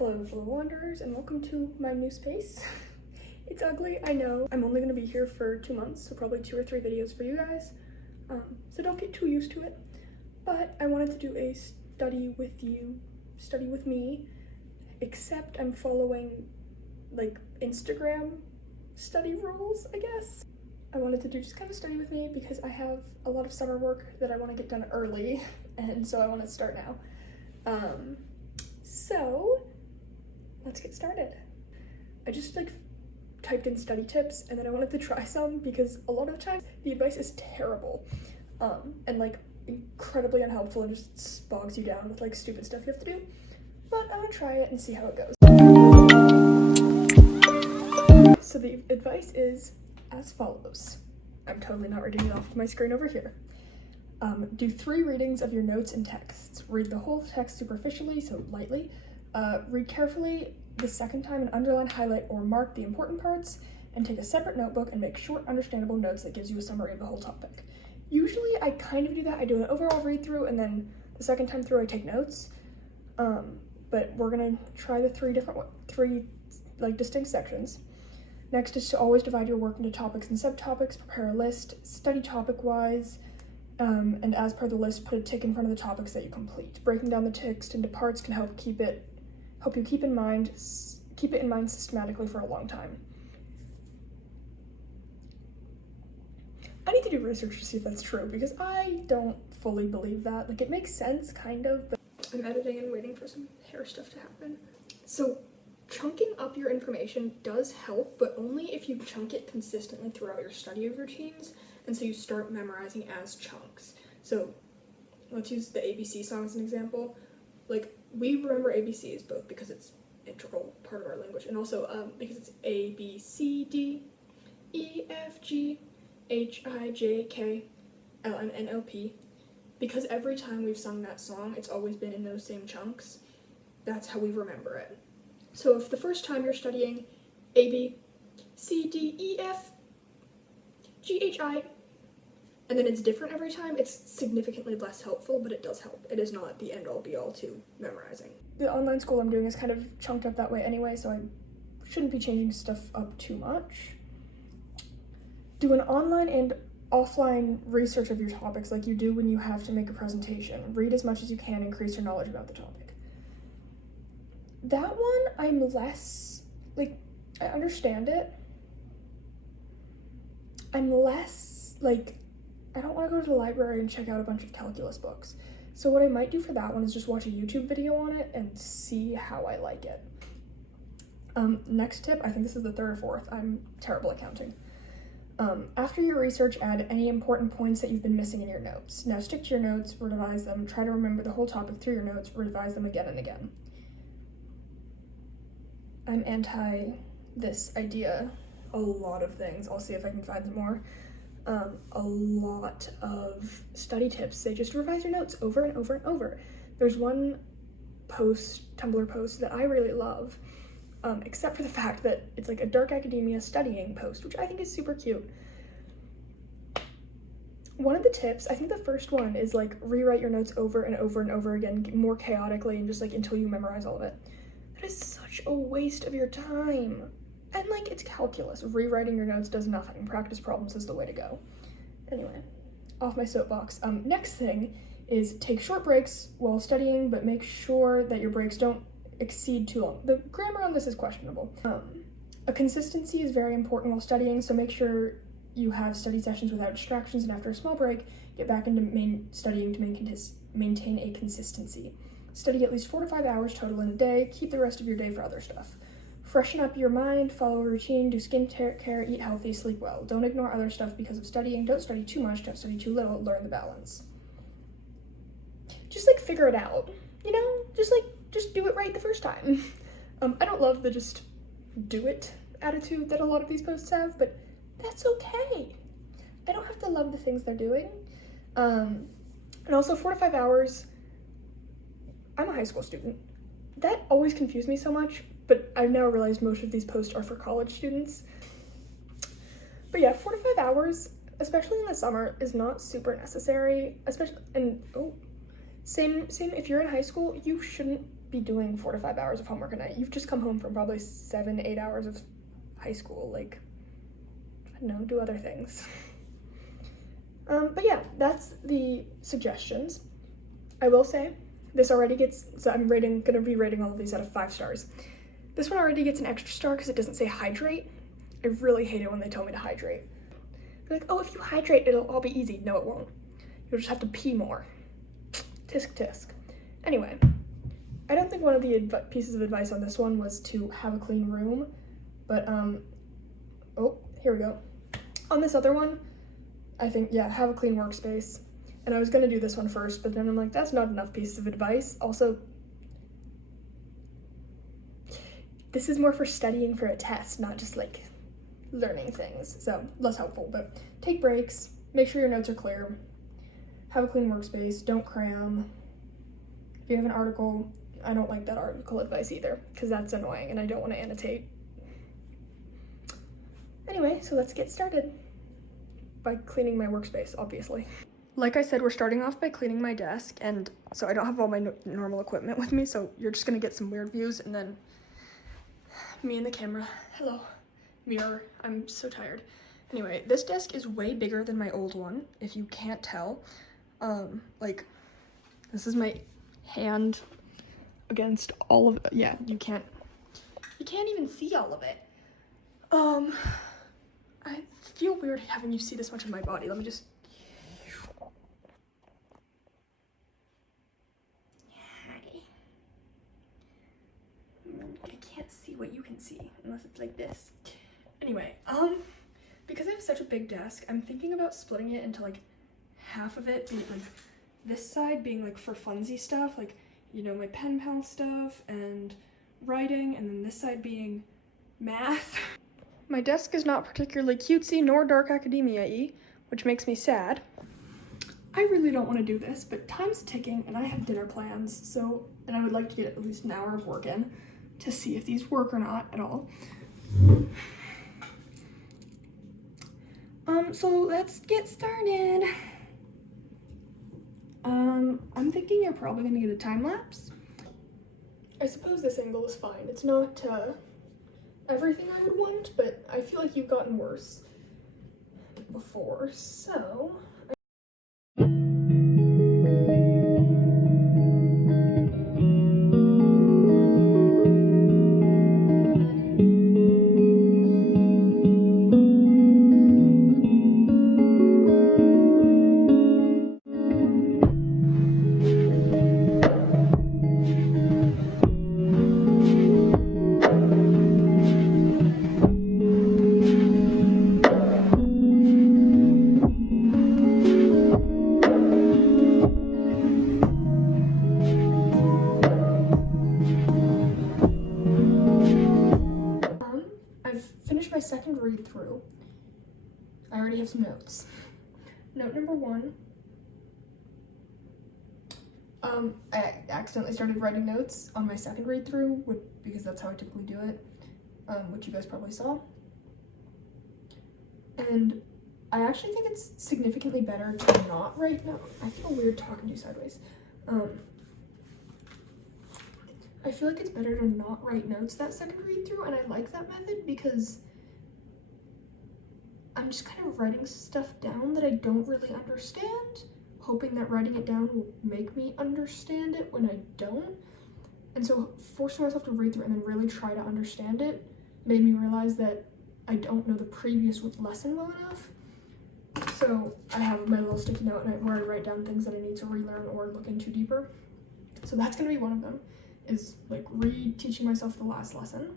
Hello fellow wanderers and welcome to my new space. It's ugly, I know. I'm only gonna be here for 2 months, so probably 2 or 3 videos for you guys. So don't get too used to it. But I wanted to do a study with me, except I'm following like Instagram study rules, I guess. I wanted to do just kind of study with me because I have a lot of summer work that I want to get done early, and so I want to start now. So let's get started. I just typed in study tips and then I wanted to try some because a lot of the time the advice is terrible and incredibly unhelpful and just bogs you down with stupid stuff you have to do. But I'm gonna try it and see how it goes. So the advice is as follows. I'm totally not reading it off of my screen over here. Do 3 readings of your notes and texts. Read the whole text superficially, so lightly. Read carefully the second time and underline, highlight, or mark the important parts, and take a separate notebook and make short, understandable notes that gives you a summary of the whole topic. Usually I kind of do that. I do an overall read through and then the second time through I take notes. But we're gonna try the 3 distinct sections. Next is to always divide your work into topics and subtopics. Prepare a list, study topic-wise, and as per the list, put a tick in front of the topics that you complete. Breaking down the text into parts can help you keep it in mind systematically for a long time. I need to do research to see if that's true because I don't fully believe that. It makes sense, kind of, but I'm editing and waiting for some hair stuff to happen. So chunking up your information does help, but only if you chunk it consistently throughout your study routines, and so you start memorizing as chunks. So let's use the ABC song as an example. We remember ABCs both because it's integral part of our language, and also because it's A, B, C, D, E, F, G, H, I, J, K, L, M, N, O, P. Because every time we've sung that song, it's always been in those same chunks. That's how we remember it. So if the first time you're studying A, B, C, D, E, F, G, H, I, and then it's different every time, it's significantly less helpful, but it does help. It is not the end-all be-all to memorizing. The online school I'm doing is kind of chunked up that way anyway, so I shouldn't be changing stuff up too much. Do an online and offline research of your topics like you do when you have to make a presentation. Read as much as you can, increase your knowledge about the topic. That one, I'm less, I understand it. I'm less, I don't want to go to the library and check out a bunch of calculus books. So what I might do for that one is just watch a YouTube video on it and see how I like it. Next tip, I think this is the 3rd or 4th. I'm terrible at counting. After your research, add any important points that you've been missing in your notes. Now stick to your notes, revise them, try to remember the whole topic through your notes, revise them again and again. I'm anti this idea a lot of things. I'll see if I can find some more. A lot of study tips, they just revise your notes over and over and over. There's one Tumblr post that I really love, except for the fact that it's a dark academia studying post, which I think is super cute. One of the tips, I think the first one is rewrite your notes over and over and over again, more chaotically, and just until you memorize all of it. That is such a waste of your time. And it's calculus. Rewriting your notes does nothing. Practice problems is the way to go. Anyway, off my soapbox. Next thing is take short breaks while studying, but make sure that your breaks don't exceed too long. The grammar on this is questionable. A consistency is very important while studying, so make sure you have study sessions without distractions, and after a small break, get back into studying to maintain a consistency. Study at least 4 to 5 hours total in a day. Keep the rest of your day for other stuff. Freshen up your mind, follow a routine, do skincare, eat healthy, sleep well. Don't ignore other stuff because of studying. Don't study too much, don't study too little, learn the balance. Just figure it out, just do it right the first time. I don't love the just do it attitude that a lot of these posts have, but that's okay. I don't have to love the things they're doing. And also 4 to 5 hours, I'm a high school student. That always confused me so much, but I've now realized most of these posts are for college students. But yeah, 4 to 5 hours, especially in the summer, is not super necessary, same if you're in high school, you shouldn't be doing 4 to 5 hours of homework a night. You've just come home from probably 7, 8 hours of high school. Like, I don't know, do other things. But yeah, that's the suggestions. I will say, this already gets, so I'm gonna be rating all of these out of 5 stars. This one already gets an extra star because it doesn't say hydrate. I really hate it when they tell me to hydrate. They're like, oh, if you hydrate, it'll all be easy. No, it won't. You'll just have to pee more. Tisk tisk. Anyway, I don't think one of the pieces of advice on this one was to have a clean room, but, oh, here we go. On this other one, I think, yeah, have a clean workspace. And I was gonna do this one first, but then I'm like, that's not enough pieces of advice. Also, this is more for studying for a test, not just like learning things. So less helpful, but take breaks, make sure your notes are clear, have a clean workspace, don't cram. If you have an article, I don't like that article advice either, because that's annoying and I don't want to annotate. Anyway, so let's get started by cleaning my workspace, obviously. Like I said, we're starting off by cleaning my desk, and so I don't have all my normal equipment with me, so you're just gonna get some weird views, and then me and the camera. Hello, mirror. I'm so tired. Anyway, this desk is way bigger than my old one, if you can't tell. Like, this is my hand against all of, yeah, you can't even see all of it. I feel weird having you see this much of my body. Let me just, I can't see what you can see unless it's like this. Anyway, because I have such a big desk, I'm thinking about splitting it into like half of it being like this side being like for funsy stuff, like, you know, my pen pal stuff and writing, and then this side being math. My desk is not particularly cutesy nor dark academia-y, which makes me sad. I really don't want to do this, but time's ticking and I have dinner plans, so, and I would like to get at least an hour of work in to see if these work or not at all. So let's get started. I'm thinking you're probably gonna get a time lapse. I suppose this angle is fine. It's not, everything I would want, but I feel like you've gotten worse before, so. I've finished my second read through. I already have some notes. Note number 1. I accidentally started writing notes on my second read through because that's how I typically do it, which you guys probably saw. And I actually think it's significantly better to not write notes. I feel weird talking to you sideways. I feel like it's better to not write notes that second read through, and I like that method because I'm just kind of writing stuff down that I don't really understand, hoping that writing it down will make me understand it when I don't. And so forcing myself to read through and then really try to understand it made me realize that I don't know the previous lesson well enough. So I have my little sticky note where I write down things that I need to relearn or look into deeper. So that's gonna be one of them, is like re-teaching myself the last lesson.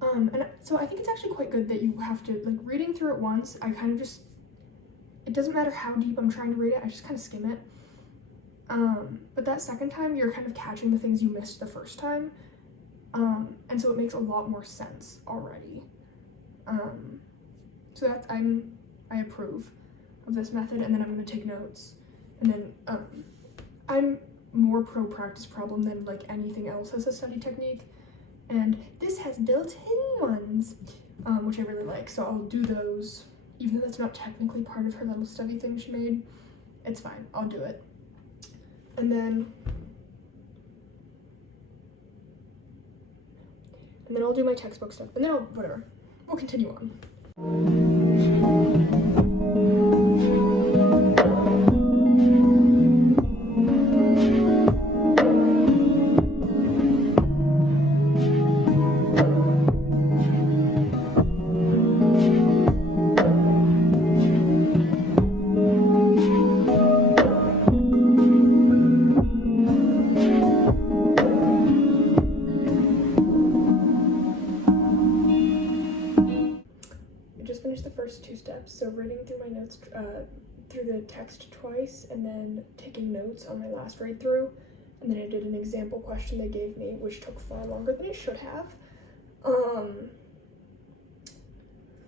And so I think it's actually quite good that you have to, like, reading through it once, I kind of just, it doesn't matter how deep I'm trying to read it, I just kind of skim it. But that second time, you're kind of catching the things you missed the first time. And so it makes a lot more sense already. So that's, I approve of this method, and then I'm gonna take notes. And then, I'm more pro practice problem than like anything else as a study technique. And this has built-in ones, which I really like, so I'll do those. Even though that's not technically part of her little study thing she made, it's fine, I'll do it. And then and then I'll do my textbook stuff, and then whatever. We'll continue on. Two steps. So reading through my notes through the text twice, and then taking notes on my last read through, and then I did an example question they gave me, which took far longer than it should have.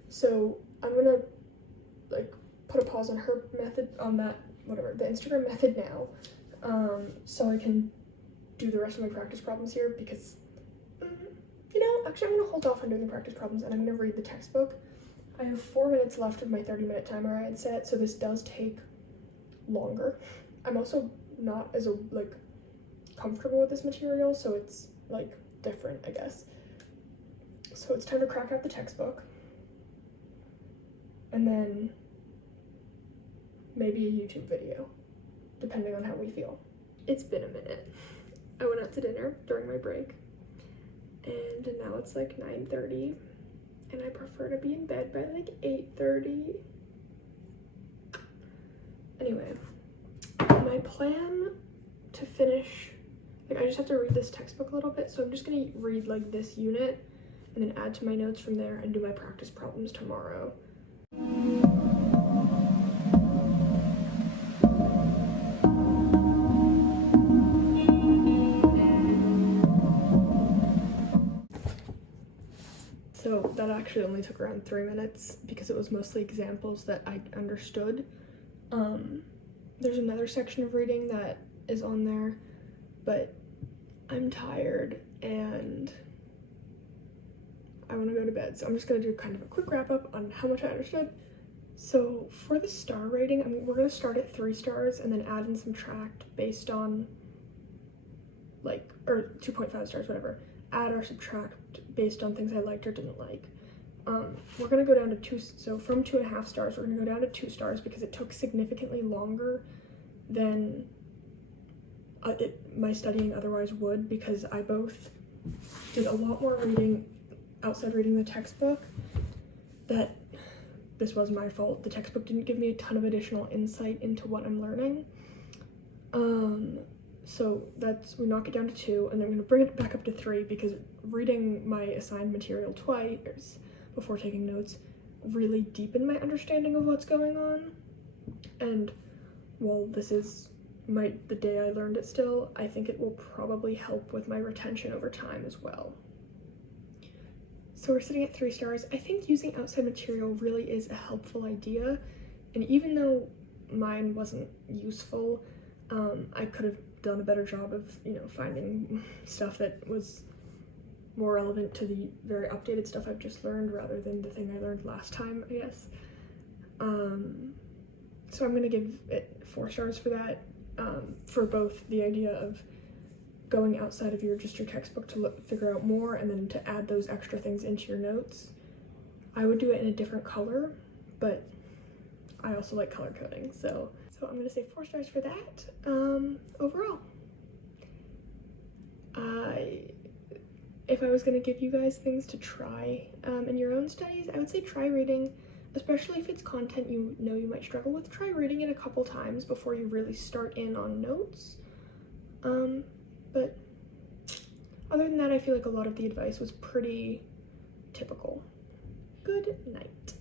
So I'm gonna like put a pause on her method, on that whatever the Instagram method now, so I can do the rest of my practice problems here, because actually I'm gonna hold off on doing the practice problems, and I'm gonna read the textbook. I have 4 minutes left of my 30-minute timer I had set, so this does take longer. I'm also not as comfortable with this material, so it's like different, I guess. So it's time to crack out the textbook, and then maybe a YouTube video, depending on how we feel. It's been a minute. I went out to dinner during my break, and now it's like 9:30. And I prefer to be in bed by like 8:30. Anyway, my plan to finish, I just have to read this textbook a little bit, so I'm just gonna read like this unit and then add to my notes from there and do my practice problems tomorrow. So that actually only took around 3 minutes because it was mostly examples that I understood. There's another section of reading that is on there, but I'm tired and I want to go to bed. So I'm just going to do kind of a quick wrap up on how much I understood. So for the star rating, we're going to start at 3 stars and then add and subtract based on or 2.5 stars, whatever. Add or subtract based on things I liked or didn't like. We're gonna go down to 2, so from 2.5 stars, we're gonna go down to 2 stars because it took significantly longer than my studying otherwise would, because I both did a lot more reading outside reading the textbook. That this was my fault. The textbook didn't give me a ton of additional insight into what I'm learning. So we knock it down to 2, and then I'm gonna bring it back up to 3 because reading my assigned material twice before taking notes really deepened my understanding of what's going on. And while this is the day I learned it still, I think it will probably help with my retention over time as well. So we're sitting at 3 stars. I think using outside material really is a helpful idea, and even though mine wasn't useful, I could have done a better job of finding stuff that was more relevant to the very updated stuff I've just learned rather than the thing I learned last time, I guess. So I'm gonna give it 4 stars for that, for both the idea of going outside of your textbook to figure out more, and then to add those extra things into your notes. I would do it in a different color, but I also like color coding, so I'm gonna say 4 stars for that. Overall, if I was gonna give you guys things to try in your own studies, I would say try reading, especially if it's content you know you might struggle with. Try reading it a couple times before you really start in on notes. But other than that, I feel like a lot of the advice was pretty typical. Good night.